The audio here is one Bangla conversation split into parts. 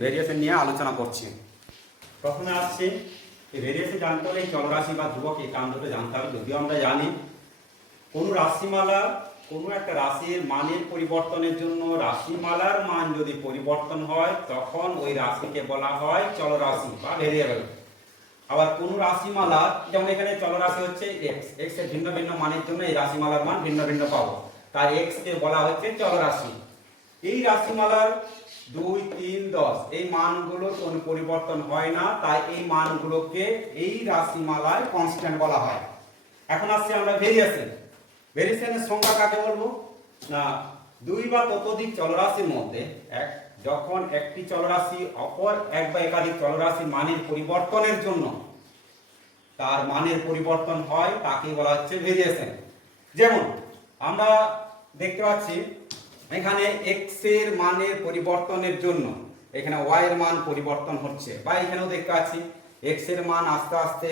ভেরিয়েশন নিয়ে আলোচনা করছি। প্রথমে আসছে এই ভেরিয়েশন জানতে হলে চলরাশি বা ধ্রুবক এই টার্ম দুটো জানতে হবে। যদিও আমরা জানি কোনো রাশিমালা কোনো একটা রাশির মানের পরিবর্তনের জন্য রাশিমালার মান যদি পরিবর্তন হয় তখন ওই রাশিকে বলা হয় চলরাশি বা ভেরিয়েবল। আবার কোনো রাশিমালা, যেমন এখানে চলরাশি হচ্ছে এক্স, এক্স এর ভিন্ন ভিন্ন মানের জন্য এই রাশিমালার মান ভিন্ন ভিন্ন পাবো, তাই এক্স কে বলা হচ্ছে চলরাশি। এই রাশিমালার 2, 3, 10 এই মানগুলো কোনো পরিবর্তন হয় না, তাই এই মানগুলোকে এই রাশিমালায় কনস্ট্যান্ট বলা হয়। এখন আসছে আমরা ভেরিয়েশন। ভেরিয়েশনের সংখ্যা কাকে বলবো না, দুই বা ততোধিক চলরাশির মধ্যে যখন একটি চলরাশি অপর এক বা একাধিক চলরাশির মানের পরিবর্তনের জন্য তার মানের পরিবর্তন হয় তাকে বলা হচ্ছে ভেরিয়েশন। যেমন আমরা দেখতে পাচ্ছি এখানে x এর মানের পরিবর্তনের জন্য এখানে y এর মান পরিবর্তন হচ্ছে, বা এখানেও দেখতে পাচ্ছি x এর মান আস্তে আস্তে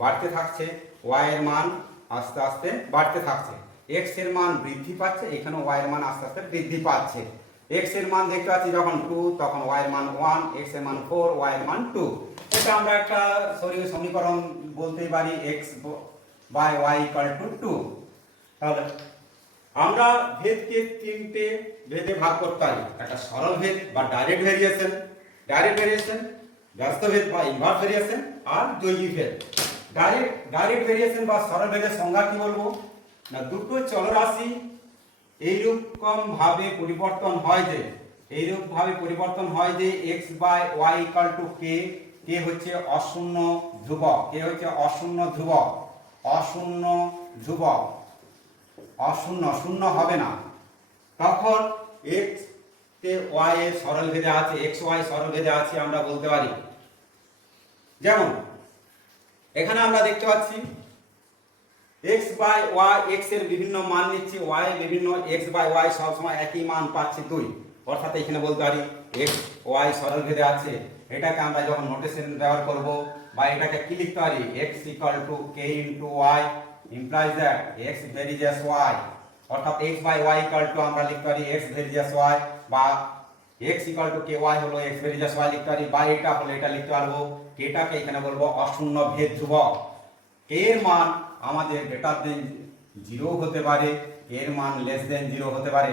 বাড়তে থাকছে, y এর মান আস্তে আস্তে বাড়তে থাকছে। x এর মান বৃদ্ধি পাচ্ছে, এখানেও y এর মান আস্তে আস্তে বৃদ্ধি পাচ্ছে। x এর মান দেখতে পাচ্ছি যখন 2 তখন y এর মান 1, x এর মান 4, y এর মান 2। এটা আমরা একটা সমীকরণ বলতেই পারি x by y = 2। তাহলে আমরা ভেদকে তিনটে ভেদে ভাগ করতে পারি, একটা সরল ভেদ বা ডাইরেক্ট ভেরিয়েশন, ব্যস্ত ভেদ বা ইনভার্স ভেরিয়েশন, আর জৈবিক ভেদ। ডাইরেক্ট ভেরিয়েশন বা সরল ভেদের সংজ্ঞা কি বলবো না, দুটো চলরাশি এইরকম ভাবে পরিবর্তন হয় যে x by y = k, k হচ্ছে অশূন্য ধ্রুবক, শূন্য হবে না, তখন x কে y এর সরল ভেদে আছে, x y সরল ভেদে আছে আমরা বলতে পারি। যেমন এখানে আমরা দেখতে পাচ্ছি x by y, x এর বিভিন্ন মান নিচ্ছি, y এর বিভিন্ন, x by y সব সময় একই মান পাচ্ছি 2, অর্থাৎ এখানে বলতে পারি x y সরল ভেদে আছে। এটাকে আমরা যখন নোটেশন ব্যবহার করব বা এটাকে কি লিখতে পারি, x = k * y implies that x varies y, অর্থাৎ x by y = আমরা লিখতে পারি x varies y, বা x = ky হলো x varies y লিখতে পারি, বা এটা হলো এটা লিখতে পারবো, এটাকে এখানে বলবো অশূন্য ভেদ ধ্রুবক। k এর মান আমাদের গ্রেটার দেন 0 হতে পারে, k এর মান লেস দেন 0 হতে পারে।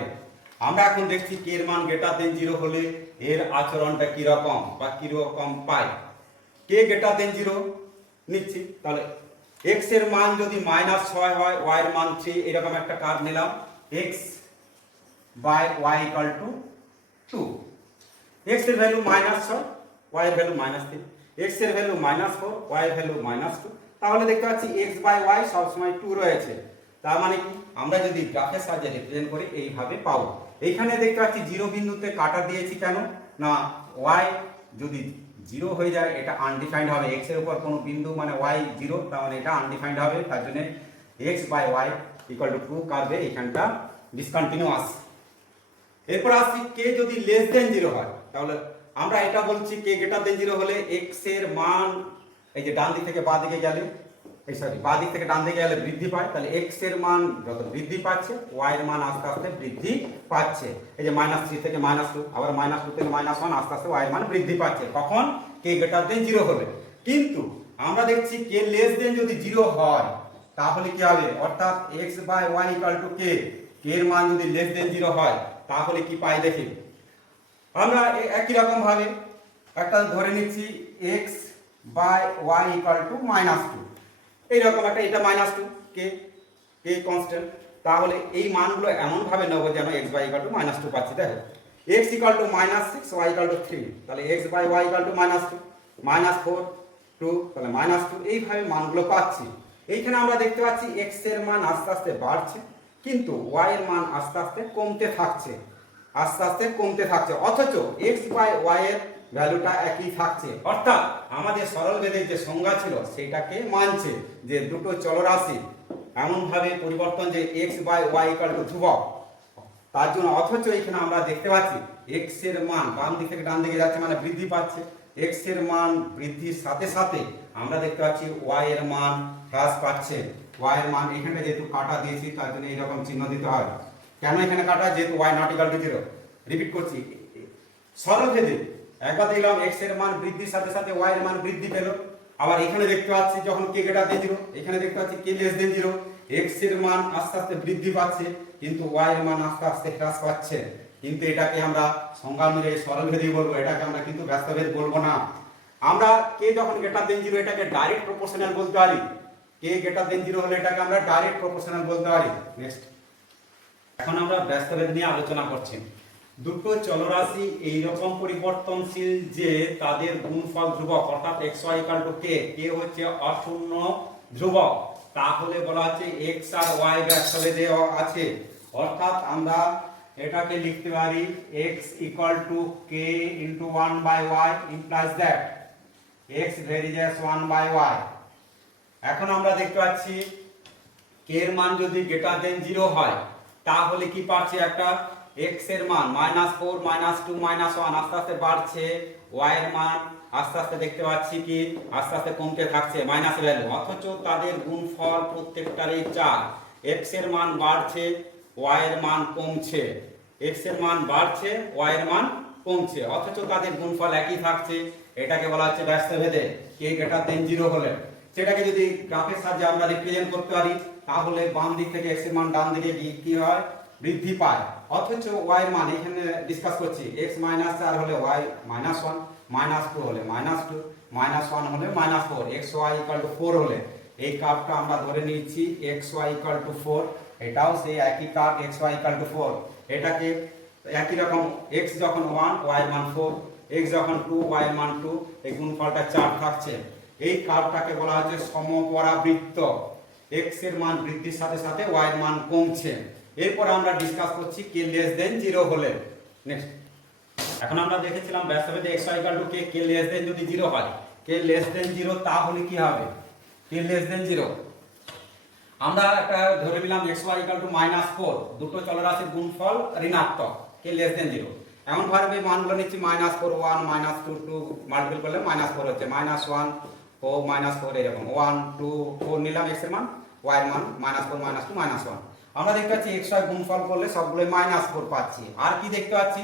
আমরা এখন দেখছি k এর মান গ্রেটার দেন 0 হলে এর আচরণটা কি রকম বা কি রকম পাই। k গ্রেটার দেন 0 নিচ্ছি, তাহলে x এর মান যদি -6 হয়, y এর মান 3, এরকম একটা কার্ভ নিলাম, x by y = 2, x এর ভ্যালু -6, y এর ভ্যালু -3, x এর ভ্যালু -4, y এর ভ্যালু -2, তাহলে দেখতে পাচ্ছি x by y সব সময় 2 রয়েছে। তার মানে কি, আমরা যদি গ্রাফের সাহায্যে রিপ্রেজেন্ট করি এইভাবে পাবো। এইখানে দেখতে পাচ্ছি 0 বিন্দুতে কাটা দিয়েছি কেন না, y যদি 0 হয়ে যায় এটা আনডিফাইন্ড হবে, x এর উপর কোনো বিন্দু মানে y 0, তার মানে এটা আনডিফাইন্ড হবে, তার জন্য x by y = 2 কার্ভে এখানটা ডিসকন্টিনিউয়াস। এরপর আসছি k যদি লেস দেন 0 হয়, তাহলে আমরা এটা বলছি k গ্রেটার দেন 0 হলে x এর মান এই যে ডান দিক থেকে বাঁ দিকে গেলে, বাঁ দিক থেকে ডান দিকে গেলে বৃদ্ধি পায়, তাহলে x এর মান যত বৃদ্ধি পাচ্ছে y এর মান আস্তে আস্তে বৃদ্ধি পাচ্ছে। এই যে -3 থেকে -2, আবার -2 থেকে -1, আস্তে আস্তে y এর মান বৃদ্ধি পাচ্ছে, কখন k গ্রেটার দেন 0 হবে। কিন্তু আমরা দেখছি k লেস দেন যদি 0 হয় তাহলে কি হবে, অর্থাৎ x by y = k, k এর মান যদি লেস দেন 0 হয় তাহলে কি পাই দেখি। আমরা একই রকম ভাবে একটা ধরে নিচ্ছি x by y = -2, এইরকম একটা, এটা -2, k কনস্ট্যান্ট, তাহলে এই মানগুলো এমন ভাবে নেব যেন x by y = -2 পাচ্ছি। দেখো x = -6, y = 3, তাহলে x by y = -2, -4, 2, তাহলে -2, এইভাবে মানগুলো পাচ্ছি। এইখানে আমরা দেখতে পাচ্ছি x এর মান আস্তে আস্তে বাড়ছে, কিন্তু y এর মান আস্তে আস্তে কমতে থাকছে, অথচ x by y এর ভ্যালুটা একই থাকছে, অর্থাৎ আমাদের সরল ভেদের যে সংজ্ঞা ছিল সেটাকে মানছে যে দুটো চলরাশি এমন ভাবে পরিবর্তন যে x by y = ধ্রুবক, তার জন্য অথচ এখানে আমরা দেখতে পাচ্ছি x এর মান বাম দিক থেকে ডান দিকে যাচ্ছে মানে বৃদ্ধি পাচ্ছে, x এর মান বৃদ্ধির সাথে সাথে আমরা দেখতে পাচ্ছি y এর মান হ্রাস পাচ্ছে। y এর মান এখানে যেহেতু কাটা দিয়েছি তার জন্য এইরকম চিহ্ন দিতে হয়। কেন এখানে কাটা, যেহেতু y ≠ 0। রিপিট করছি, সরলভেদে একবার দেখলাম x এর মান বৃদ্ধির সাথে সাথে y এর মান বৃদ্ধি পেল, আবার এখানে দেখতে পাচ্ছি যখন k গ্রেটার দেন 0, এখানে দেখতে পাচ্ছি k লেস দেন 0, x এর মান আস্তে আস্তে বৃদ্ধি পাচ্ছে কিন্তু y এর মান আস্তে আস্তে হ্রাস পাচ্ছে। কিন্তু এটাকে আমরা সংজ্ঞা অনুযায়ী সরলভেদই বলবো, এটাকে আমরা কিন্তু ব্যস্তভেদ বলবো না। আমরা k যখন গ্রেটার দেন 0 এটাকে ডাইরেক্ট প্রপোর্শনাল বলতে পারি, k গ্রেটার দেন 0 হলে এটাকে আমরা ডাইরেক্ট প্রপোর্শনাল বলতে পারি। নেক্সট, এখন আমরা ব্যস্তভেদ নিয়ে আলোচনা করছি। দুটো চলরাশি এইরকম পরিবর্তনশীল যে তাদের গুণফল ধ্রুবক, অর্থাৎ xy = k, k হচ্ছে অশূন্য ধ্রুবক, তাহলে বলা হচ্ছে x আর y ব্যস্তভেদে আছে। অর্থাৎ আমরা এটাকে লিখতে পারি x = k * 1/y implies that x varies 1/y। এখন আমরা দেখতে পাচ্ছি k এর মান যদি গ্রেটার দেন 0 হয় তাহলে কি পাচ্ছি, একটা x এর মান -4 -2 -1 আস্তে আস্তে বাড়ছে, y এর মান আস্তে আস্তে দেখতে পাচ্ছি কি আস্তে আস্তে কমতে থাকছে মাইনাস ভ্যালু, অথচ তাদের গুণফল প্রত্যেকটারই 4। x এর মান বাড়ছে, y এর মান কমছে, x এর মান বাড়ছে, y এর মান কমছে, অথচ তাদের গুণফল একই থাকছে। এটাকে বলা হচ্ছে ব্যস্তভেদে k গ্রেটার দেন 0 হলে। সেটাকে যদি গ্রাফের সাহায্যে আমরা রিপ্রেজেন্ট করতে পারি তাহলে বাম দিক থেকে x এর মান ডান দিকে কি হয়, বৃদ্ধি পায়, অথচ y এর মান এখানে ডিসকাস করছি x - 4 হলে y -1, -2 হলে -2, -1 হলে -4, xy = 4 হলে এই কার্ভটা আমরা ধরে নিয়েছি xy = 4, এটাও সেই একই কার্ভ xy = 4। এটাকে একই রকম x যখন 1 y এর মান 4, x যখন 2 y এর মান 2, এই গুণফলটা 4 থাকছে। এই কার্ভটাকে বলা হচ্ছে সমপরাবৃত্ত, x এর মান বৃদ্ধির সাথে সাথে y এর মান কমছে। এরপর আমরা ডিসকাস করছি k লেস দেন 0 হলে। নেক্সট, এখন আমরা দেখেছিলাম ব্যস্তভেদে xy = k, k less than যদি 0 হয়, k লেস দেন 0 তাহলে কি হবে, k লেস দেন 0 আমরা একটা ধরে নিলাম xy = -4, দুটো চলরাশির গুণফল ঋণাত্মক, k লেস দেন 0। এমন ভাবে মানগুলো নিচ্ছি -4 1 -2 2 মাল্টিপল করলে -4 হচ্ছে, -1 ও -4 এরকম 1 2 4 নিলাম x এর মান, y এর মান -4 -2 -1। আমরা দেখতে পাচ্ছি xy গুণফল করলে সবগুলো -4 পাচ্ছি। আর কি দেখতে পাচ্ছি,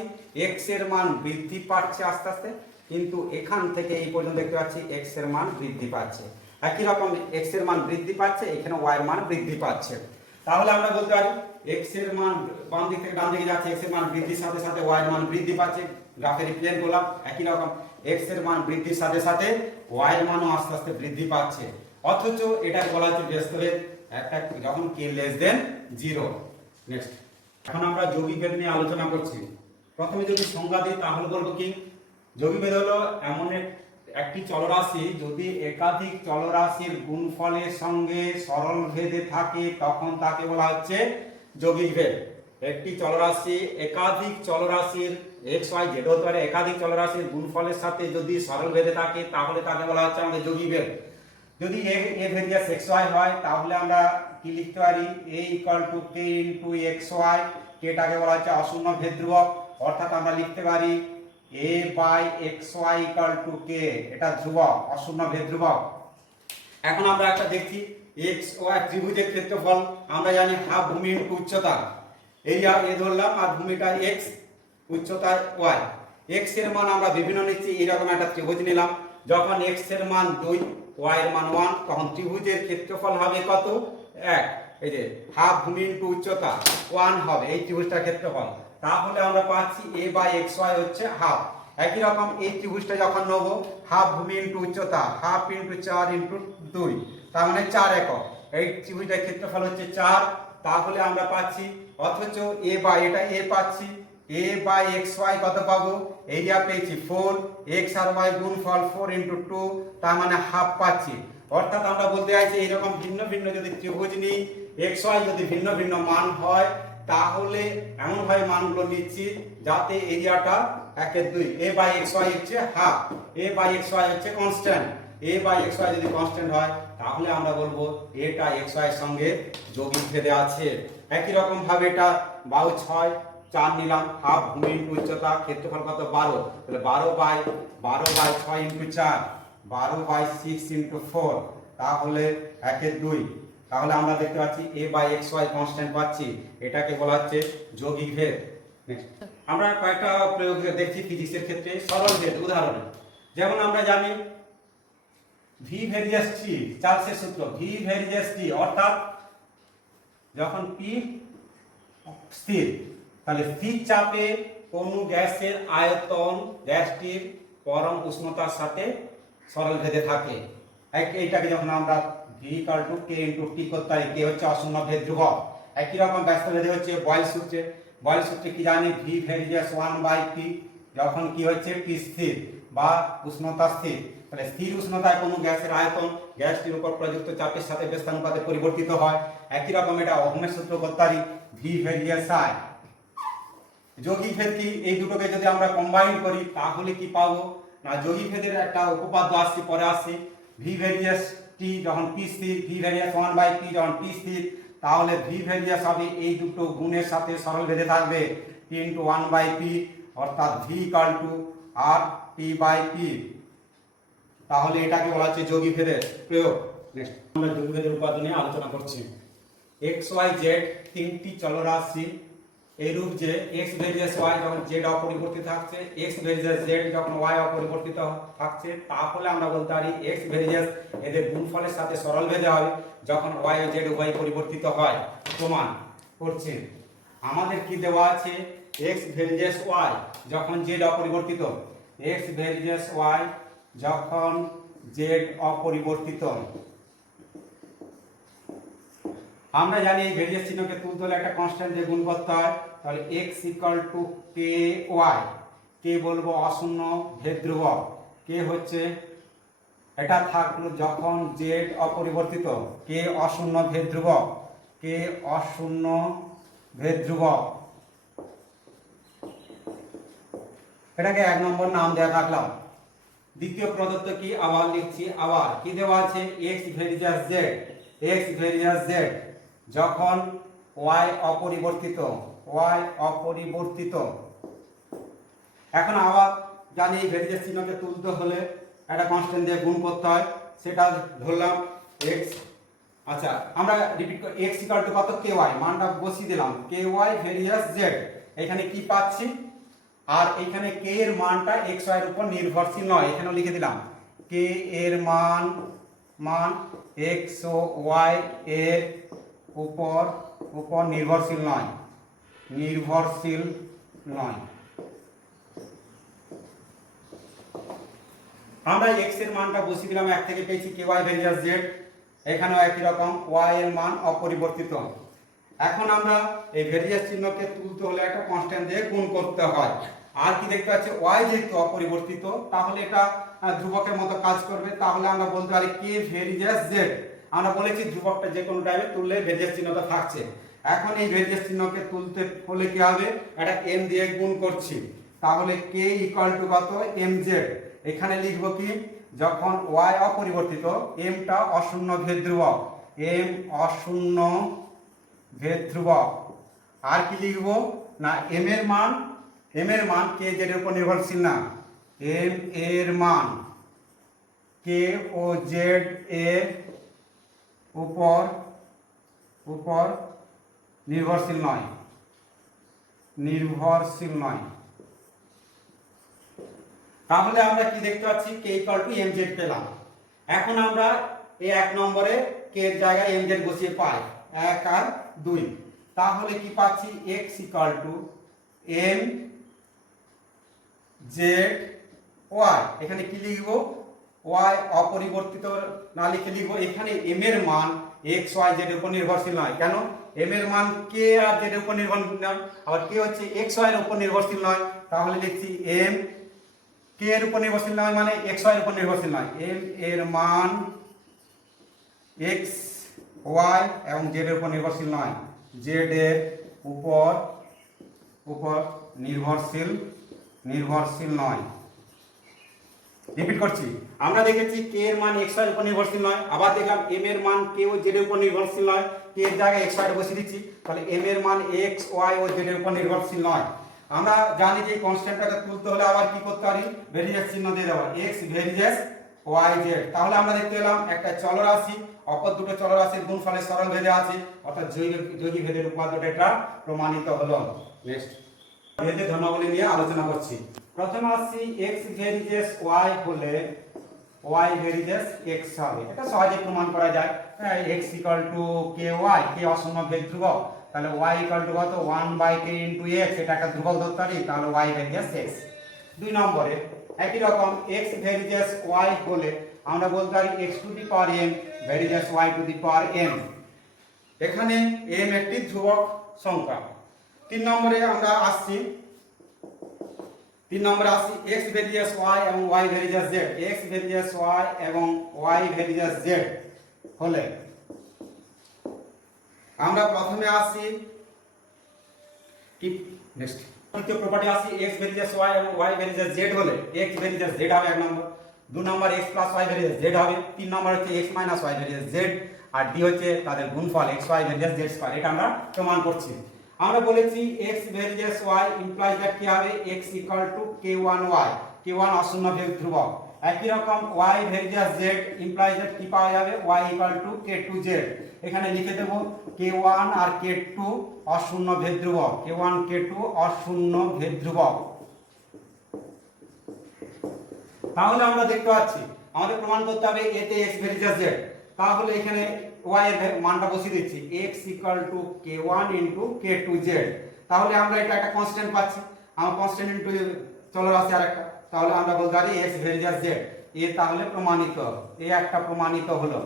x এর মান বৃদ্ধি পাচ্ছে আস্তে আস্তে, কিন্তু এখান থেকে এই পর্যন্ত দেখতে পাচ্ছি x এর মান বৃদ্ধি পাচ্ছে। একই রকম x এর মান বৃদ্ধি পাচ্ছে, এখানে y এর মান বৃদ্ধি পাচ্ছে। তাহলে আমরা বলতে পারি x এর মান বাম দিক থেকে ডান দিকে যাচ্ছে, x এর মান বৃদ্ধির সাথে সাথে y এর মান বৃদ্ধি পাচ্ছে, গ্রাফে রিপ্রেজেন্ট করলাম। একই রকম x এর মান বৃদ্ধির সাথে সাথে y এর মানও আস্তে আস্তে বৃদ্ধি পাচ্ছে, অথচ এটাকে বলা হচ্ছে ব্যস্তভেদ একটা যখন k লেস দেন 0। নেক্সট, এখন আমরা যৌগিক ভেদ নিয়ে আলোচনা করছি। প্রথমে যদি সংজ্ঞা দিই তাহলে বলবো কি, যৌগিক ভেদ হলো এমন একটি চলরাশি যদি একাধিক চলরাশির গুণফলের সঙ্গে সরল ভেদে থাকে তখন তাকে বলা হচ্ছে যৌগিক ভেদ। একটি চলরাশি একাধিক চলরাশির xy z হতে পারে, একাধিক চলরাশির গুণফলের সাথে যদি সরল ভেদে থাকে তাহলে তাকে বলা হচ্ছে আমাদের যৌগিক ভেদ। যদি a ভেরিয়াস xy হয় তাহলে আমরা কি লিখতে পারি, a = k * xy, কেটাকে বলা হচ্ছে অশূন্য ভেদ ধ্রুবক, অর্থাৎ আমরা লিখতে পারি a/xy = k, এটা ধ্রুবক, অশূন্য ভেদ ধ্রুবক। এখন আমরা একটা দেখছি xy ত্রিভুজের ক্ষেত্রফল আমরা জানি হাফ ভূমি × উচ্চতা, এরিয়া a ধরলাম আর ভূমিটা x, উচ্চতা y। x এর মান আমরা বিভিন্ন নিচ্ছি, এরকম একটা ত্রিভুজ নিলাম, যখন x এর মান 2 y এর মান 1 তখন ত্রিভুজের ক্ষেত্রফল হবে কত, 1। এই যে হাফ ভূমি × উচ্চতা 1 হবে এই ত্রিভুজটার ক্ষেত্রফল, তাহলে আমরা পাচ্ছি a/xy হচ্ছে হাফ। একই রকম এই ত্রিভুজটা যখন নেব, হাফ ভূমি × উচ্চতা, হাফ × 4 × 2, তার মানে 4 একক, এই ত্রিভুজটার ক্ষেত্রফল হচ্ছে 4। তাহলে আমরা পাচ্ছি, অথচ এটা a পাচ্ছি, a/xy কত পাবো, এরিয়া পেয়েছি 4, x আর y গুণফল 4 × 2, তার মানে হাফ পাচ্ছি। অর্থাৎ আমরা বলতে চাইছি এইরকম ভিন্ন ভিন্ন যদি ত্রিভুজ নিই, xy যদি ভিন্ন ভিন্ন মান হয় তাহলে এমন ভাবে মানগুলো নিচ্ছি যাতে এরিয়াটা 1/2, a/xy হচ্ছে হাফ, a/xy হচ্ছে কনস্ট্যান্ট, a/xy যদি কনস্ট্যান্ট হয় তাহলে আমরা বলবো এটা xy এর সঙ্গে যৌগিক ভেদে আছে। একই রকম ভাবে এটা 12 6 4 নিলাম, হাফ ভূমি × উচ্চতা, ক্ষেত্রফল কত 12, তাহলে 12/6 × 4, 12/6 × 4, তাহলে 1/2। তাহলে আমরা দেখতে পাচ্ছি a/xy কনস্ট্যান্ট পাচ্ছি, এটাকে বলা হচ্ছে যৌগিক ভেদ। নেক্সট, আমরা কয়েকটা প্রয়োগ দেখছি ফিজিক্সের ক্ষেত্রে সরল ভেদ উদাহরণ, যেমন আমরা জানি ভি ভেরিয়াস টি, চার্লসের সূত্র ভি ভেরিয়াস টি, অর্থাৎ যখন পি স্থির, তাহলে স্থির চাপে কোন গ্যাসের আয়তন গ্যাসটির পরম উষ্ণতার সাথে সরল ভেদে থাকে। এইটাকে যখন আমরা V equal to K into টি করতে পারি, কে হচ্ছে অশূন্য ভেদ ধ্রুবক। একই রকম ব্যস্ত ভেদে হচ্ছে বয়েল সূত্রে, বয়েল সূত্রে কি জানি ভি ভেরিয়াস 1/p, যখন কি হচ্ছে পি স্থির বা উষ্ণতা স্থির, তাহলে স্থির উষ্ণতায় কোনো গ্যাসের আয়তন গ্যাসটির উপর প্রযুক্ত চাপের সাথে ব্যস্তানুপাতে পরিবর্তিত হয়। একই রকম এটা ওহমের সূত্র করতে পারি ভি ভেরিয়াস আই। যৌগিক ভেদ কি, এই দুটোকে যদি আমরা কম্বাইন করি তাহলে কি পাবো না, যৌগিক ভেদের একটা উপপাদ্য আসছে পরে আসছে, ভি ভেরিয়াস টি যখন পি স্থির, ভি ভেরিয়াস 1/p যখন টি স্থির, তাহলে ভি ভেরিয়াস হবে এই দুটো গুণের সাথে সরল ভেদে থাকবে t * 1/p, অর্থাৎ v equal to R T by P. তাহলে এটাকে বলা হচ্ছে যৌগিক ভেদের প্রয়োগ। নেক্সট আমরা যৌগিক ভেদের উপাদান নিয়ে আলোচনা করছি। এক্স ওয়াই জেড তিনটি চলরাশি এইরূপ যে x ভেরিয়াস y যখন z অপরিবর্তিত থাকছে, x ভেরিয়াস z যখন y অপরিবর্তিত থাকছে, তাহলে আমরা বলতে পারি x ভেরিয়াস এদের গুণফলের সাথে সরল ভেদে হবে যখন y ও z উভয় পরিবর্তিত হয়। প্রমাণ করছি, আমাদের কি দেওয়া আছে, x ভেরিয়াস y যখন z অপরিবর্তিত, x ভেরিয়াস y যখন z অপরিবর্তিত, আমরা জানি এই ভেরিয়াস চিহ্নকে তুলতে হলে একটা কনস্ট্যান্ট দিয়ে গুণ করতে হয়, তাহলে x equal to k y, k বলবো অশূন্য ভেদ ধ্রুবক, কে হচ্ছে এটা থাকলো যখন z অপরিবর্তিত, কে অশূন্য ভেদ ধ্রুবক, কে অশূন্য ভেদ ধ্রুবক, এটাকে এক নম্বর নাম দেওয়া রাখলাম। দ্বিতীয় প্রদত্ত কি আবার লিখছি, আবার কি দেওয়া আছে, x various z, x various z যখন y অপরিবর্তিত, y অপরিবর্তিত। এখন আবার জানি এই ভেরিয়াস চিহ্নকে তুলতে হলে একটা কনস্ট্যান্ট দিয়ে গুণ করতে হয়, সেটা ধরলাম x। আচ্ছা আমরা রিপিট করি, x ইকুয়াল টু কত, ky, মানটা বসিয়ে দিলাম, ky ভেরিয়াস z, এখানে কি পাচ্ছি, আর এখানে k এর মানটা x y এর উপর নির্ভরশীল নয়, এখানেও লিখে দিলাম k এর মান x ও y এর উপর নির্ভরশীল নয়, নির্ভরশীল নয়। আমরা x এর মানটা বসিয়ে দিলাম, 1 থেকে পেয়েছি ky ভেরিয়াস z, এখানেও একই রকম y এর মান অপরিবর্তিত। এখন আমরা এই ভেরিয়াস চিহ্নকে তুলতে হলে একটা কনস্ট্যান্ট দিয়ে গুণ করতে হয়। আর কি দেখতে পাচ্ছি, y যেহেতু অপরিবর্তিত তাহলে এটা ধ্রুবকের মতো কাজ করবে, তাহলে আমরা বলতে পারি k ভেরিয়াস z। আমরা বলেছি ধ্রুবকটা যে কোনো টাইমে তুললে ভেরিয়াস চিহ্নটা থাকছে। এখন এই ভেরিয়াস চিহ্নকে তুলতে হলে কি হবে, এটা m দিয়ে গুণ করছি, তাহলে k ইকুয়াল টু কত, mz। এখানে লিখবো কি, যখন y অপরিবর্তিত, m টা অশূন্য ভেদ ধ্রুবক, m অশূন্য ভেদ ধ্রুবক। আর কি লিখবো না, m এর মান k z এর উপর নির্ভরশীল না, m এর মান k ও z এর উপর নির্ভরশীল নয়, নির্ভরশীল নয়। তাহলে আমরা কি দেখতে পাচ্ছি, k ইকুয়াল টু mz পেলাম। এখন আমরা এই এক নম্বরে k এর জায়গায় mz বসিয়ে পাই 1 আর 2, তাহলে কি পাচ্ছি, x equal two m z y, এখানে কি লিখবো, y অপরিবর্তিত না লিখে লিখবো, এখানে m এর মান x y z এর উপর নির্ভরশীল নয়। কেন, m এর মান k আর z এর উপর নির্ভরশীল নয়, আবার k হচ্ছে x y এর উপর নির্ভরশীল নয়, তাহলে লিখছি m k এর উপর নির্ভরশীল নয় মানে x y এর উপর নির্ভরশীল নয়, m এর মান x y এবং z এর উপর নির্ভরশীল নয়, z এর উপর নির্ভরশীল নয়। রিপিট করছি, আমরা দেখেছি k এর মান x y এর উপর নির্ভরশীল নয়, আবার দেখলাম m এর মান k ও z এর উপর নির্ভরশীল নয়, k এর জায়গায় x y বসিয়ে দিচ্ছি, তাহলে m এর মান x y ও z এর উপর নির্ভরশীল নয়। আমরা জানি যে এই কনস্ট্যান্টটাকে তুলতে হলে আবার কি করতে পারি, ভেরিয়াস চিহ্ন দিয়ে দেওয়া, x ভেরিয়াস y z। তাহলে আমরা দেখতে পেলাম একটা চলরাশি অপর দুটো চলরাশির গুণফলের সরল ভেদে আছে, অর্থাৎ যৌগিক ভেদের উপাদানটা এটা প্রমাণিত হলো। নেক্সট ভেদে ধর্মাবলী নিয়ে আলোচনা করছি। প্রথমে আসছি x ভেরিজেস y হলে y ভেরিজেস x হবে। এটা সহজে প্রমাণ করা যায়। x equal two ky, k অশূন্য ভেদ ধ্রুবক, তাহলে y ইকুয়াল টু কত 1/k * x, এটা একটা ধ্রুবক ধরতে পারি, তাহলে y ভেরিজেস x। দুই নম্বরে একই রকম x ভেরিজেস y হলে আমরা বলতে পারি x to the power m ভেরিজেস y to the power m। এখানে m একটি ধ্রুবক সংখ্যা। তিন নম্বরে আসছি x ভেরিজেস y এবং y ভেরিজেস z। x ভেরিজেস y এবং y ভেরিজেস z হলে আমরা প্রথমে আসি কি নেক্সট দ্বিতীয় প্রপার্টি আসি x ভেরিজেস y এবং y ভেরিজেস z হলে x ভেরিজেস z হবে এক নম্বর, দুই নম্বর x প্লাস y ভেরিজেস z হবে, তিন নম্বর হচ্ছে x মাইনাস y ভেরিজেস z, আর ডি হচ্ছে তাদের গুণফল x y ভেরিজেস z স্কয়ার। এটা আমরা প্রমাণ করছি। আমরা বলেছি x ভেরিজেস y ইমপ্লাইজ দ্যাট কি হবে x equal two k1y, k1 অশূন্য ভেদ ধ্রুবক। একই রকম y ভেরিজেস z ইমপ্লাইজ দ্যাট কি পাওয়া যাবে y ইকুয়াল টু k2z। এখানে লিখে দেব k1 আর k2 অশূন্য ভেদ ধ্রুবক, k1 k2 অশূন্য ভেদ ধ্রুবক। তাহলে আমরা দেখতে পাচ্ছি আমাদের প্রমাণ করতে হবে a তে x ভেরিজেস z। তাহলে এখানে y এর মানটা বসিয়ে দিচ্ছি x equal to k1 into k2z। তাহলে আমরা এটা একটা কনস্ট্যান্ট পাচ্ছি, আমরা কনস্ট্যান্ট ইনটু চলরাশি আরেকটা, তাহলে আমরা বলতে পারি x ভেরিজেস z। এ তাহলে প্রমাণিত, এ একটা প্রমাণিত হলো।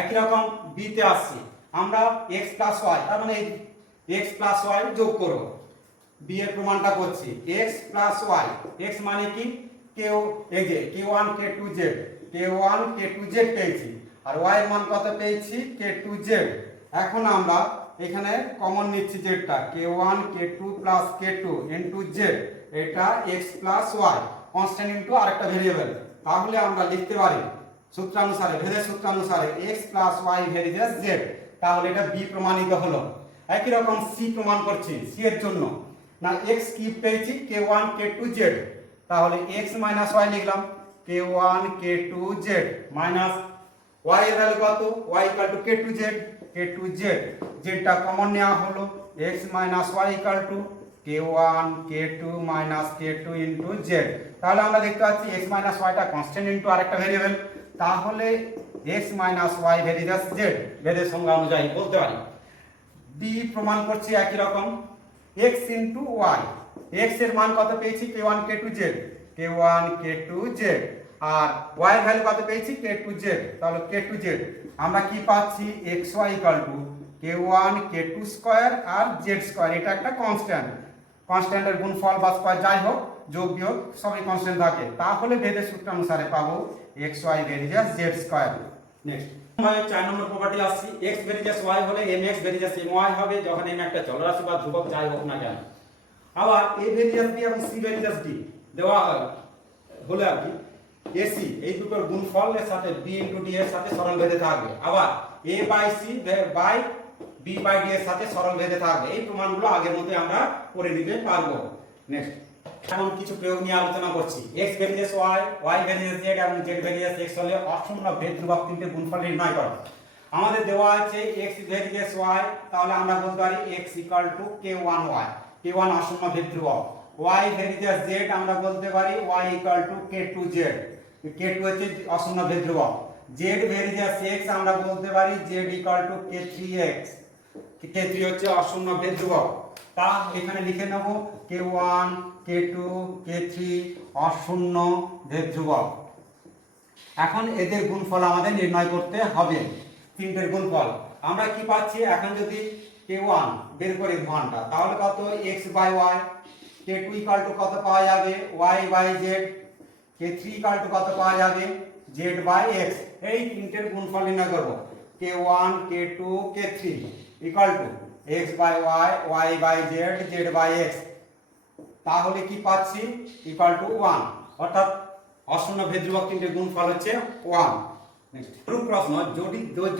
একই রকম b তে আসছি আমরা x প্লাস y, তার মানে x প্লাস y যোগ করব, b এর প্রমাণটা করছি x প্লাস y। x মানে কি এই যে k1 k2z, k1 k2z পেয়েছি, আর y এর মান কত পেয়েছি k2z। এখন আমরা এখানে কমন নিচ্ছি যেটা k1 k2 plus k2 into z, এটা x plus y constant into আরেকটা ভেরিয়েবল। তাহলে আমরা লিখতে পারি সূত্রানুসারে, ভেদের সূত্রানুসারে x প্লাস y ভেরিজেস z। তাহলে এটা b প্রমাণিত হলো। একই রকম c প্রমাণ করছি, c এর জন্য না x কিউব পেয়েছি k1 k2z, তাহলে x মাইনাস y লিখলাম k1 k2z মাইনাস y এর ভ্যালু কত y equal two k2z, k2z যেটা কমন নেওয়া হলো x minus y equal to k1 k2 minus k2 into z। তাহলে আমরা দেখতে পাচ্ছি x মাইনাস y টা কনস্ট্যান্ট ইনটু আরেকটা ভেরিয়েবল, তাহলে x মাইনাস y ভেরিজেস z ভেদের সংজ্ঞা অনুযায়ী বলতে পারি। d প্রমাণ করছি একই রকম x ইনটু y, x এর মান কত পেয়েছি k1 k2z, k1 k2z, আর y এর ভ্যালু কত পেয়েছি k2z, তাহলে k2z আমরা কি পাচ্ছি xy equal to k1 k2 square আর z স্কয়ার। এটা একটা কনস্ট্যান্ট, কনস্ট্যান্টের গুণফল বা স্কয়ার যাই হোক যোগ বিয়োগ সবই কনস্ট্যান্ট থাকে, তাহলে ভেদের সূত্র অনুসারে পাবো xy ভেরিজেস z স্কয়ার। নেক্সট ভাবে 4 নম্বর প্রপার্টি আসছে x ভেরিজেস y হলে mx ভেরিজেস my হবে, যখন m একটা চলরাশি বা ধ্রুবক যাই হোক না কেন। আবার a ভেরিজেস b এবং c ভেরিজেস d দেওয়া হলে আর কি ac এই দুটোর গুণফলের সাথে b ইনটু d এর সাথে সরল ভেদে থাকবে, আবার a by c by b by d এর সাথে সরল ভেদে থাকবে। এই প্রমাণগুলো আগের মতই আমরা করে নিতে পারবো। নেক্সট এখন কিছু প্রয়োগ নিয়ে আলোচনা করছি। x ভেরিজেস y, y ভেরিজেস z এবং z ভেরিজেস x হলে অশূন্য ভেদ ধ্রুবক তিনটে গুণফল নির্ণয় করো। আমাদের দেওয়া আছে x ভেরিজেস y, তাহলে আমরা বলতে পারি x equal two k1y, k1 অশূন্য ভেদ ধ্রুবক। y ভেরিজেস z আমরা বলতে পারি y equal two k2z, k2 হচ্ছে অশূন্য ভেদ ধ্রুবক। z ভেরিজেস x আমরা বলতে পারি z equal to k3x, k3 হচ্ছে অশূন্য ভেদ ধ্রুবক। তা এখানে লিখে নেব k1 k2 k3 অশূন্য ভেদ ধ্রুবক। এখন এদের গুণফল আমাদের নির্ণয় করতে হবে, তিনটের গুণফল আমরা কি পাচ্ছি। এখন যদি k1 বের করি মানটা, তাহলে কত x by y, k2 equal to কত পাওয়া যাবে y by z, k3 equal to কত পাওয়া যাবে z বাই x। এই তিনটের গুণফল নির্ণয় করব k1 k2 k3 equal to x by y, y by z, z by x। তাহলে কি পাচ্ছি ইকুয়াল টু 1, অর্থাৎ অশূন্য ভেদ ধ্রুবক তিনটে গুণফল হচ্ছে 1। নেক্সট প্রশ্ন,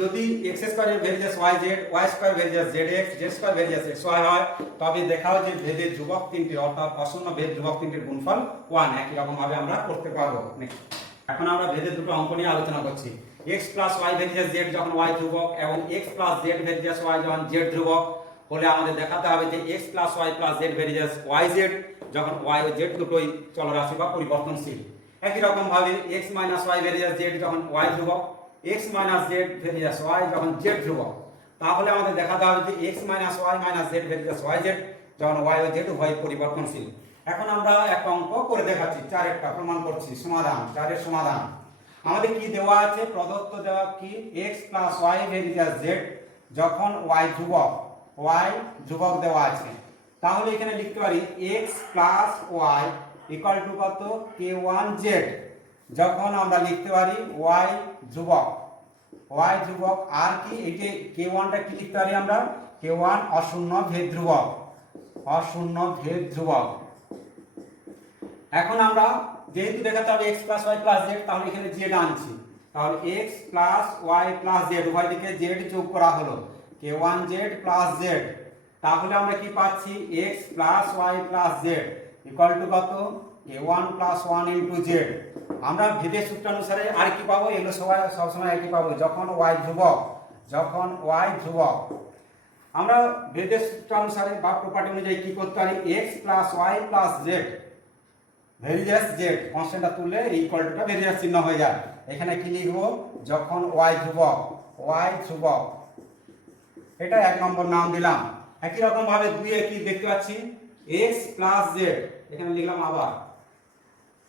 যদি x square varies yz, y square varies zx, z square varies xy হয়, তবে দেখাও যে ভেদের ধ্রুবক তিনটে অর্থাৎ অশূন্য ভেদ ধ্রুবক তিনটের গুণফল 1। একই রকম ভাবে আমরা করতে পারবো। নেক্সট এখন আমরা ভেদের দুটো অঙ্ক নিয়ে আলোচনা করছি। x প্লাস y ভেরিজেস z যখন y ধ্রুবক এবং x প্লাস z ভেরিজেস y যখন z ধ্রুবক, হলে আমাদের দেখাতে হবে যে x plus y plus z varies y z, যখন ওয়াই ও জেড দুটোই চলরাশি বা পরিবর্তনশীল। একই রকম ভাবে x minus y varies z যখন ওয়াই ধ্রুবক, x minus z varies y যখন জেড ধ্রুবক, তাহলে আমাদের দেখাতে হবে যে x minus y minus z varies y z যখন ওয়াই ও জেড উভয় পরিবর্তনশীল। এখন আমরা একটা অঙ্ক করে দেখাচ্ছি, 4 প্রমাণ করছি। সমাধান, 4 সমাধান। আমাদের কি দেওয়া আছে? প্রদত্ত দেওয়া কি x plus y varies z যখন ওয়াই ধ্রুবক দেওয়া আছে। তাহলে এখানে লিখতে পারি x plus y equal to কত? k1z। যখন আমরা লিখতে পারি y ধ্রুবক আর কি এই যে k1 টা কি লিখতে পারি আমরা? k1 অশূন্য ভেদ ধ্রুবক। এখন আমরা যেহেতু দেখাতে হবে x plus y plus z, তাহলে এখানে জেড আনছি। তাহলে x plus y plus z উভয় দিকে জেড যোগ করা হলো, k1z প্লাস জেড। তাহলে আমরা কি পাচ্ছি? x plus y plus z equal to কত? k1 plus 1 into Z. আমরা ভেদের সূত্রানুসারে আর কি পাবো? এগুলো সবসময় একই পাবো। যখন y ধ্রুবক আমরা ভেদের সূত্রানুসারে বা প্রপার্টি অনুযায়ী কি করতে পারি? x plus y plus z varies z কনস্ট্যান্টটা তুললে এই ইকুয়ালটা ভেরিয়েস চিহ্ন হয়ে যায়। এখানে কি লিখবো? যখন y ধ্রুবক। এটা 1 নম্বর নাম দিলাম। একই রকম ভাবে 2 এ কি দেখতে পাচ্ছি? x প্লাস জেড, এখানে লিখলাম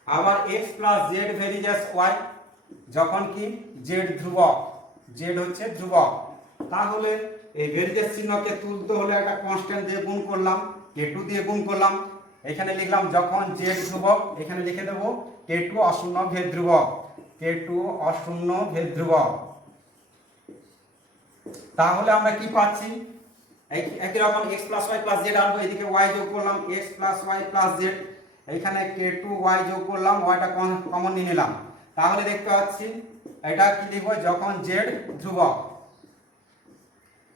আবার x plus z varies y যখন কি জেড হচ্ছে ধ্রুবক। তাহলে এই ভেরিয়েস চিহ্নকে তুলতে হলে একটা কনস্ট্যান্ট দিয়ে গুণ করলাম, k2 দিয়ে গুণ করলাম। এখানে লিখলাম যখন জেড ধ্রুবক, এখানে লিখে দেব k2 অশূন্য ভেদ ধ্রুবক। তাহলে আমরা কি পাচ্ছি? একই রকম x plus y plus z আনবো, এদিকে y যোগ করলাম x plus y plus z, এখানে k2 y যোগ করলাম, yটা কমন নিয়ে নিলাম। তাহলে দেখতে পাচ্ছি এটা কি লিখবো? যখন জেড ধ্রুবক।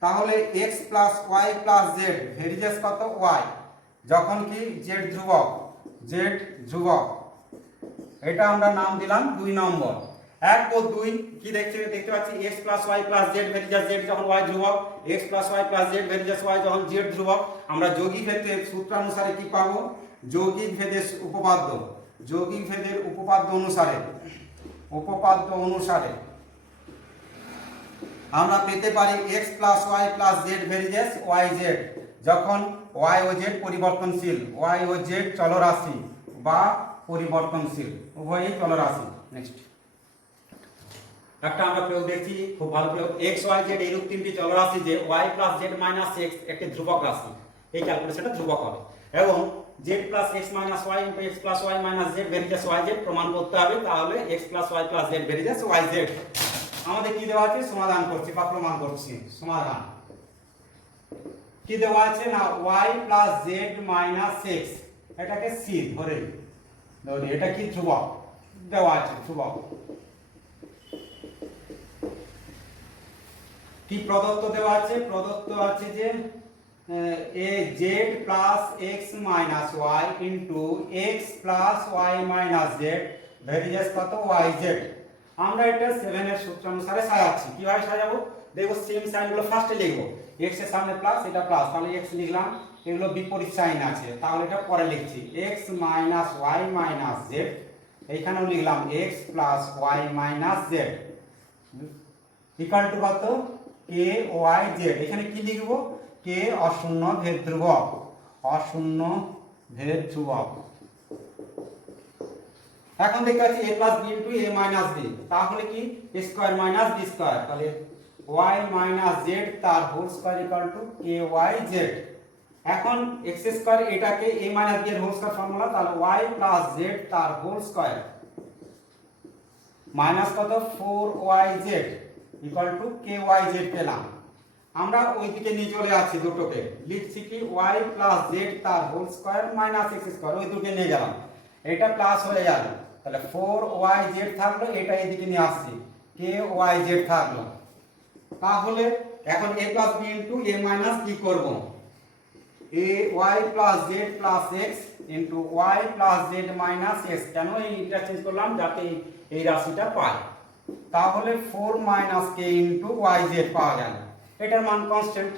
তাহলে x plus y plus z varies কত? y যখন কি জেড ধ্রুবক। এটা আমরা নাম দিলাম 2 নম্বর। 1 ও 2 কি দেখতে পাচ্ছি? x plus y plus z varies z যখন y ধ্রুবক, x plus y plus z varies y যখন জেড ধ্রুবক। আমরা যৌগিক ভেদের সূত্রানুসারে কি পাবো? যৌগিক ভেদের উপপাদ্য অনুসারে আমরা পেতে পারি x plus y plus z varies y z যখন y ও z পরিবর্তনশীল, y ও z চলরাশি বা পরিবর্তনশীল, উভয়ই চলরাশি। নেক্সট একটা আমরা প্রয়োগ দেখছি, খুব ভালো প্রয়োগ। x y z এইরূপ তিনটি চলরাশি যে y plus z minus x একটি ধ্রুবক রাশি, এই ক্যালকুলেশনটা ধ্রুবক হবে। এবং z plus x minus y into x plus y minus z ভেরিয়েস y z প্রমাণ করতে হবে। তাহলে x plus y plus z ভেরিয়েস y z আমাদের কি দেওয়া আছে? সমাধান করছি বা প্রমাণ করছি। সমাধান কি দেওয়া আছে? না y plus z minus x, এটাকে c ধরে এটা কি ধ্রুবক দেওয়া আছে। ধ্রুবক কি প্রদত্ত দেওয়া আছে? প্রদত্ত আছে যে z plus x minus y into x plus y minus z ভেরিয়েস কত? y z। আমরা এটা 7 এর সূত্র অনুসারে সাজাচ্ছি। কিভাবে সাজাবো? দেখো সেম সাইনগুলো ফার্স্টে লিখবো, x এর সামনে প্লাস, এটা প্লাস, তাহলে x লিখলাম। এগুলো বিপরীত সাইন আছে, তাহলে এটা পরে লিখছি x minus y minus z। এইখানেও লিখলাম x plus y minus z equal to কত? k y z। এখানে কি লিখবো? k অশূন্য ভেদ ধ্রুবক। এখন দেখতে পাচ্ছি a plus b into a minus b, তাহলে কি a square minus b square, তাহলে y মাইনাস z তার whole square equal to k y z। এখন x স্কয়ার এটাকে a মাইনাস b এর হোল স্কয়ার ফর্মুলা, তাহলে y প্লাস z তার হোল স্কয়ার মাইনাস কত? 4yz equal to k y z পেলাম। আমরা ওইদিকে নিয়ে চলে আসছি, দুটোকে লিখছি কি y প্লাস z তার whole square minus x square, ওই দুটোকে নিয়ে গেলাম, এটা প্লাস হয়ে গেল। তাহলে 4yz থাকলো, এটা এদিকে নিয়ে আসছি, kyz থাকলো। তাহলে এখন a plus b into a minus b করব, ay plus z plus x into y plus z minus x। কেন এই ইন্টারচেঞ্জ করলাম? যাতে এই রাশিটা পাই। তাহলে 4 মাইনাস k ইনটু yz পাওয়া গেল। এটার মান কনস্ট্যান্ট,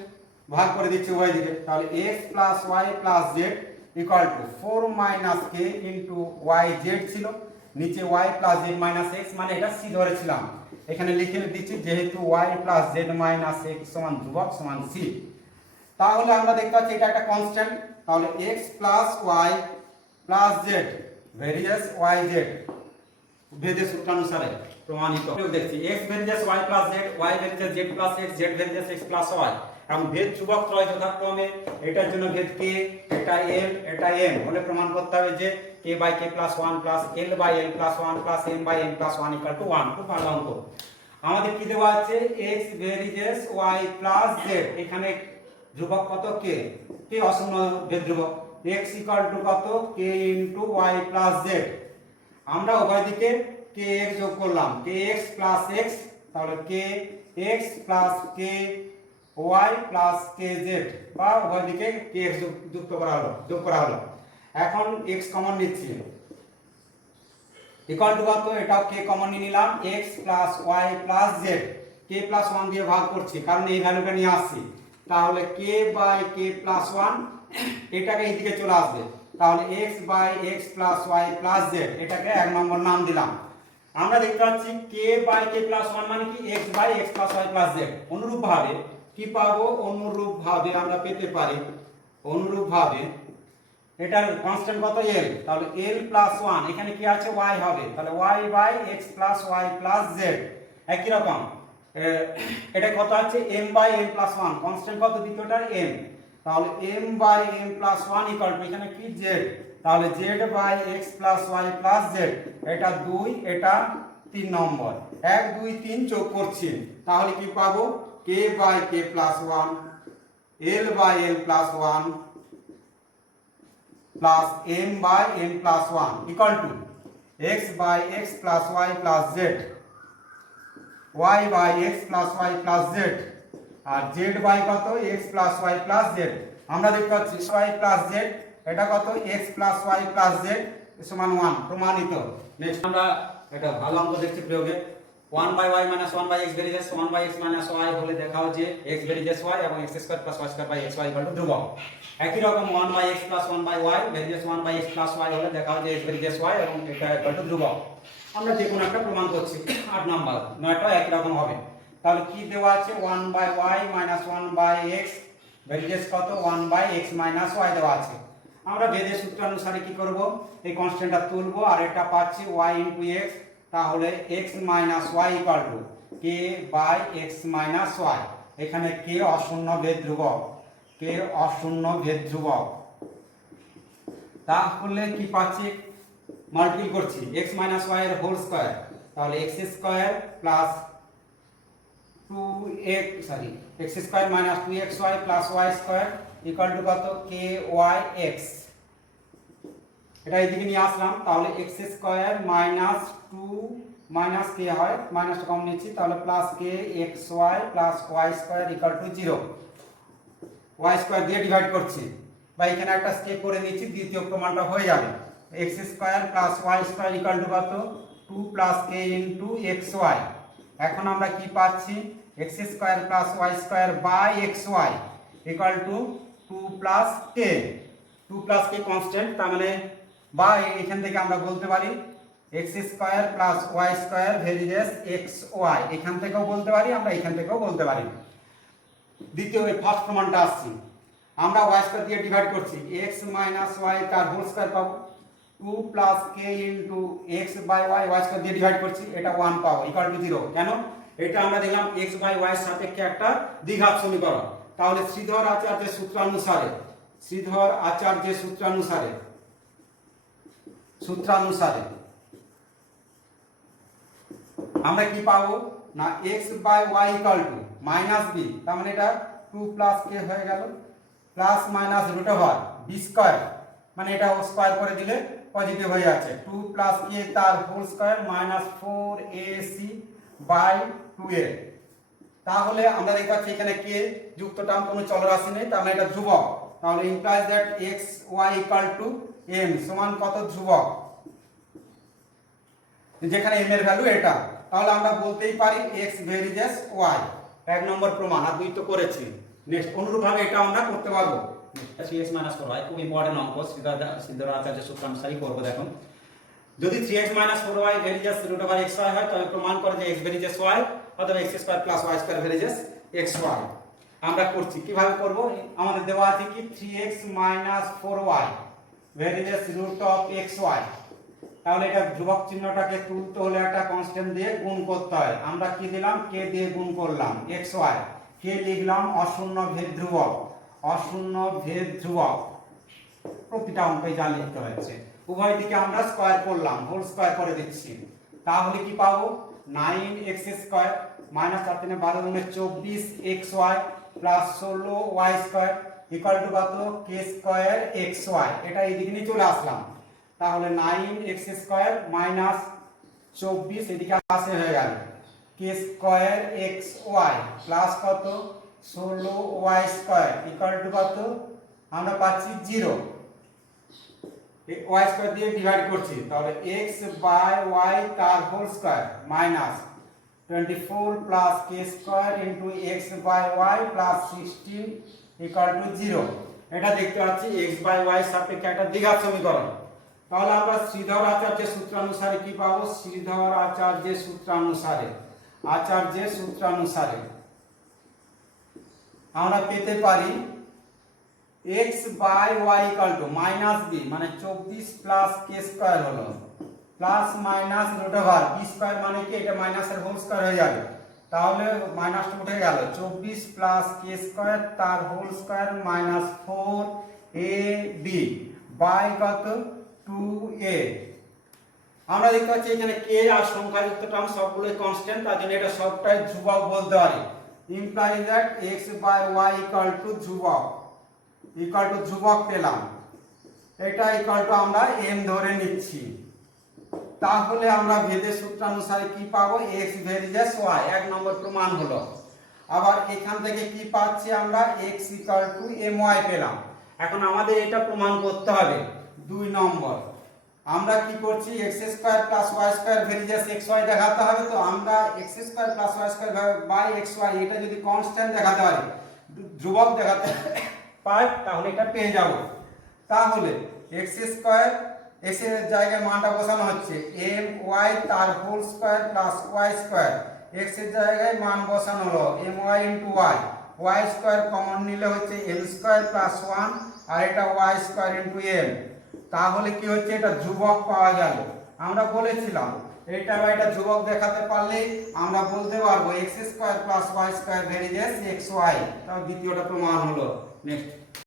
ভাগ করে দিচ্ছি উভয় দিকে, তাহলে x plus y plus z equal to 4 minus k into y z ছিল, নিচে y plus z minus x, মানে এটা সি ধরেছিলাম, এখানে লিখে দিচ্ছি যেহেতু y plus z minus x সমান ধ্রুবক সমান সি। তাহলে আমরা দেখতে পাচ্ছি এটা একটা কনস্ট্যান্ট, তাহলে x plus y plus z varies y z ভেদের সূত্রানুসারে প্রমাণিত। দেখছি x ভেরিয়েস y প্লাস জেড, y varies z plus x, z varies x plus y, এবং ভেদ ধ্রুবক ত্রয় যথাক্রমে এটার জন্য ভেদ k, এটা l, এটা m হলে প্রমাণ করতে হবে যে k by k plus 1 plus l by l plus 1 plus m by m plus 1 equal to 1। খুব ভালো অঙ্ক। আমাদের কি দেওয়া আছে x varies y plus z, এখানে ধ্রুবক কত k, k অশূন্য ভেদ ধ্রুবক, x ইকুয়াল টু কত k into y plus z। আমরা উভয় দিকে kx যোগ করলাম, kx প্লাস x, তাহলে kx plus ky plus kz, বা উভয় দিকে kx যোগ করা হলো। এখন x কমন নিচ্ছি, ইকুয়াল টু কত, এটাও k কমন নিয়ে নিলাম, x plus y plus z, k plus 1 দিয়ে ভাগ করছি কারণ এই ভ্যালুটা নিয়ে আসছি, তাহলে k বাই k প্লাস 1 এটাকে এইদিকে চলে আসবে, তাহলে x by x plus y plus z, এটাকে এক নম্বর নাম দিলাম। আমরা দেখতে পাচ্ছি k বাই k প্লাস 1 মানে কি x by x plus y plus z। অনুরূপভাবে কি পাবো, অনুরূপভাবে আমরা পেতে পারি, অনুরূপভাবে এটার কনস্ট্যান্ট কত l, তাহলে l প্লাস 1, এখানে কি আছে y হবে, তাহলে y by x plus y plus z। একই রকম এটা কত আছে m by m plus 1, constant কত দ্বিতীয়টার m, তাহলে m by m plus 1 equal to এখানে কি z, তাহলে z by x plus y plus z, এটা 2, এটা 3 নম্বর, 1 2 3 যোগ করছি, তাহলে কি পাবো k by k plus 1 l by l plus 1 plus m by m plus 1 equal to x by x plus y plus z, y by x plus y plus z, আর z বাই কত x plus y plus z। আমরা দেখতে পাচ্ছি y প্লাস z, এটা কত x plus y plus z সমান 1, প্রমাণিত। নেক্সট আমরা এটা ভালো অঙ্ক দেখছি প্রয়োগে, 1 by y minus 1 by x varies 1 by x minus y হলে দেখাও যে x ভেরিয়েস y এবং x square plus y square by x y equal to ধ্রুবক। একই রকম 1 by x plus 1 by y varies 1 by x plus y হলে দেখাও যে x ভেরিয়েস y এবং এটা ইকুয়াল টু ধ্রুবক। আমরা যে কোনো একটা প্রমাণ করছি, 8 নাম্বার, 9টা একই রকম হবে। তাহলে কি দেওয়া আছে 1 by y minus 1 by x varies কত 1 বাই x মাইনাস y দেওয়া আছে। আমরা ভেদের সূত্রানুসারে কি করব, এই কনস্ট্যান্টটা তুলবো আর এটা পাচ্ছি y ইনটু x, তাহলে x minus y equal to k by x minus y, এখানে k অশূন্য ভেদ ধ্রুবক, k অশূন্য ভেদ ধ্রুবক, তাহলে কি পাচ্ছি মাল্টিপ্লাই করছি x মাইনাস y এর হোল স্কয়ার, তাহলে x square plus 2x x square minus 2xy plus y square equal to কত kyx, এটা এইদিকে নিয়ে আসলাম, তাহলে x square minus 2 minus k হয়, মাইনাসটা কম নিচ্ছি, তাহলে plus kxy plus y square equal two 0, y square দিয়ে ডিভাইড করছি, বা এখানে একটা স্টেপ করে নিচ্ছি, দ্বিতীয় প্রমাণটা হয়ে যাবে, x square plus y square equal to কত 2 প্লাস k ইনটু xy। এখন আমরা কি পাচ্ছি x square plus y square by xy equal to 2 plus k, 2 plus k constant, তার মানে বা এখান থেকে আমরা বলতে পারি x square plus y square varies xy, এখান থেকেও বলতে পারি, আমরা এখান থেকেও বলতে পারি। দ্বিতীয় ফার্স্ট প্রমাণটা আসছি, আমরা y স্কয়ার দিয়ে ডিভাইড করছি, x মাইনাস y তার হোল স্কয়ার পাবো, 2 plus k into x by y, y square দিয়ে ডিভাইড করছি, এটা 1 পাবো ইকুয়াল টু 0। কেন, এটা আমরা দেখলাম x বাই y এর সাপেক্ষে একটা দ্বিঘাত সমীকরণ, তাহলে শ্রীধর আচার্যের সূত্রানুসারে, শ্রীধর আচার্যের সূত্রানুসারে আমরা কি পাবো না x by y equal to minus b, তার মানে এটা 2 প্লাস k হয়ে গেল, plus minus root over b square, মানে এটা স্কয়ার করে দিলে পজিটিভ হয়ে যাচ্ছে, 2 প্লাস k তার whole square minus 4ac by 2a। তাহলে আমরা দেখতে পাচ্ছি এখানে k যুক্ত টার্ম কোনো চলরাশি নেই, তার মানে এটা ধ্রুবক, তাহলে implies that x y equal two m সমান কত ধ্রুবক, যেখানে m এর ভ্যালু এটা, তাহলে আমরা বলতেই পারি x ভেরিয়েস y, এক নম্বর প্রমাণ, আর দুই তো করেছি। নেক্সট অনুরূপভাবে এটা আমরা করতে পারবো। 3x - 4y খুব ইম্পর্টেন্ট অঙ্ক, সিদ্ধার্থ আচার্যের সূত্রানুসারী করবো। দেখুন, যদি 3x - 4y ভেরিজেস √xy হয় তবে প্রমাণ করে যে x ভেরিজেস y অথবা x² + y² ভেরিজেস xy। আমরা করছি, কিভাবে করব? আমাদের দেওয়া আছে কি 3x - 4y ভেরিজেস √xy। তাহলে এটা ধ্রুবক চিহ্নটাকে তুলতে হলে একটা কনস্ট্যান্ট দিয়ে গুণ করতে হয়। আমরা কি দিলাম? k দিয়ে গুণ করলাম xy, k লিখলাম অশূন্য ভেদ ধ্রুবক, অশূন্য ভেদ ধ্রুবক। প্রতিটা অঙ্কে যা লিখতে হয়েছে উভয় দিকে আমরা স্কয়ার করলাম, হোল স্কয়ার করে দিচ্ছি। তাহলে কি পাবো? 9x² - 4 × 12 = 24xy + 16y² = কত? k² xy। এটা এই দিকে নিয়ে চলে আসলাম। তাহলে 9x² - 24 এদিকে আসে হয়ে গেল k² xy প্লাস কত? 16y² = কত? আমরা পাচ্ছি 0। y² দিয়ে ডিভাইড করছি, তাহলে x/y তার whole square minus 24 + k² × x/y + 16 = 0। এটা দেখতে পাচ্ছি x/y সাপেক্ষে একটা দ্বিঘাত সমীকরণ। তাহলে আমরা শ্রীধর আচার্যের সূত্রানুসারে কি পাবো? শ্রীধর আচার্যের সূত্রানুসারে আমরা পেতে পারি x/y - b, মানে 24 + k² হলো প্লাস মাইনাস √b² মানে কি? এটা মাইনাসের হোল স্কয়ার হয়ে যাবে, তাহলে মাইনাসটা উঠে গেল। 24 + k² তার whole square minus 4ab by কত? 2a। আমরা দেখতে পাচ্ছি এখানে k আর সংখ্যাযুক্ত টার্ম সবগুলোই কনস্ট্যান্ট, তার জন্য এটা সবটাই ধ্রুবক বলতে পারি। ইমপ্লাইজ দ্যাট x/y ধ্রুবক পেলাম। এটা আমরা m ধরে নিচ্ছি। তাহলে আমরা ভেদের সূত্রানুসারে কি পাবো? x ভেরিজেস y, এক নম্বর প্রমাণ হলো। আবার এখান থেকে কি পাচ্ছি আমরা? x my পেলাম। এখন আমাদের এটা প্রমাণ করতে হবে 2 নম্বর। আমরা কি করছি? x² + y² ভেরিজেস xy দেখাতে হবে। তো আমরা x² + y² xy এটা যদি কনস্ট্যান্ট দেখাতে পারি, ধ্রুবক দেখাতে পাই, তাহলে এটা পেয়ে যাব। তাহলে x² x এর জায়গায় মানটা বসানো হচ্ছে my তার whole square plus y²। x এর জায়গায় মান বসানো হলো my * y, y² কমন নিলে হচ্ছে l² + 1 আর এটা y² * m। তাহলে কি হচ্ছে? এটা ধ্রুবক পাওয়া গেল। আমরা বলেছিলাম এটা ধ্রুবক দেখাতে পারলে আমরা বলতে পারবো x² + y² ভেরিজেস xy। তাও দ্বিতীয়টা প্রমাণ হলো। নেক্সট